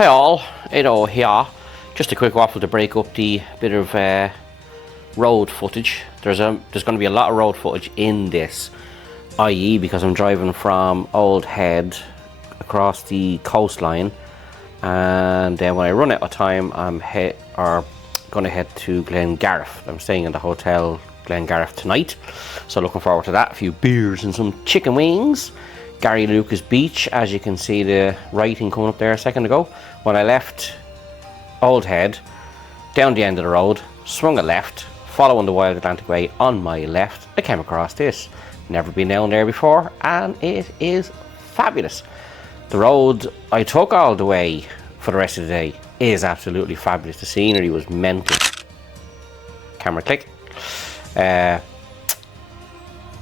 Hi all, Edo here. Just a quick waffle to break up the bit of road footage. There's going to be a lot of road footage in this, i.e. because I'm driving from Old Head across the coastline, and then when I run out of time, I'm going to head to Glengarriff. I'm staying in the hotel Glengarriff tonight, so looking forward to that. A few beers and some chicken wings. Gary Lucas Beach, as you can see the writing coming up there a second ago. When I left Old Head, down the end of the road, swung a left, following the Wild Atlantic Way on my left, I came across this. Never been down there before, and it is fabulous. The road I took all the way for the rest of the day is absolutely fabulous. The scenery was mental. Camera click.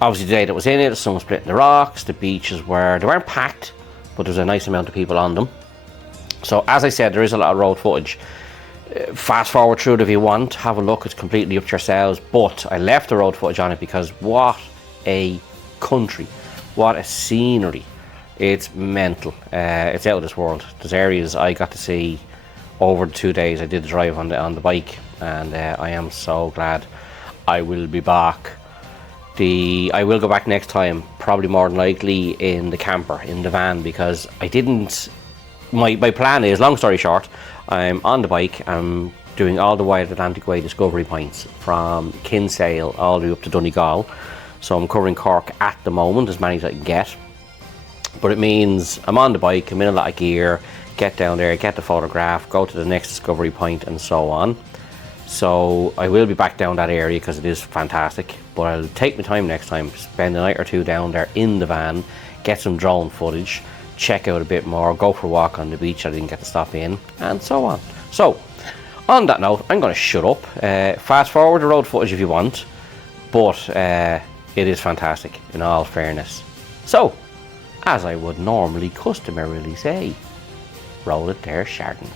Obviously the day that was in it, the sun was splitting the rocks, the beaches they weren't packed, but there was a nice amount of people on them. So as I said, there is a lot of road footage. Fast forward through it if you want, have a look, it's completely up to yourselves, but I left the road footage on it because what a country, what a scenery. It's mental, it's out of this world. There's areas I got to see over the 2 days I did the drive on the bike, and I am so glad I will be back. I will go back next time, probably more than likely in the camper, in the van, because I didn't. My plan is, long story short, I'm on the bike. I'm doing all the Wild Atlantic Way discovery points from Kinsale all the way up to Donegal. So I'm covering Cork at the moment, as many as I can get. But it means I'm on the bike, I'm in a lot of gear, get down there, get the photograph, go to the next discovery point, and so on. So I will be back down that area because it is fantastic, but I'll take my time next time, spend a night or two down there in the van, get some drone footage, check out a bit more, go for a walk on the beach I didn't get to stop in, and so on. So on that note, I'm going to shut up. Fast forward the road footage if you want, but it is fantastic in all fairness. So as I would normally customarily say, roll it there, Chardon.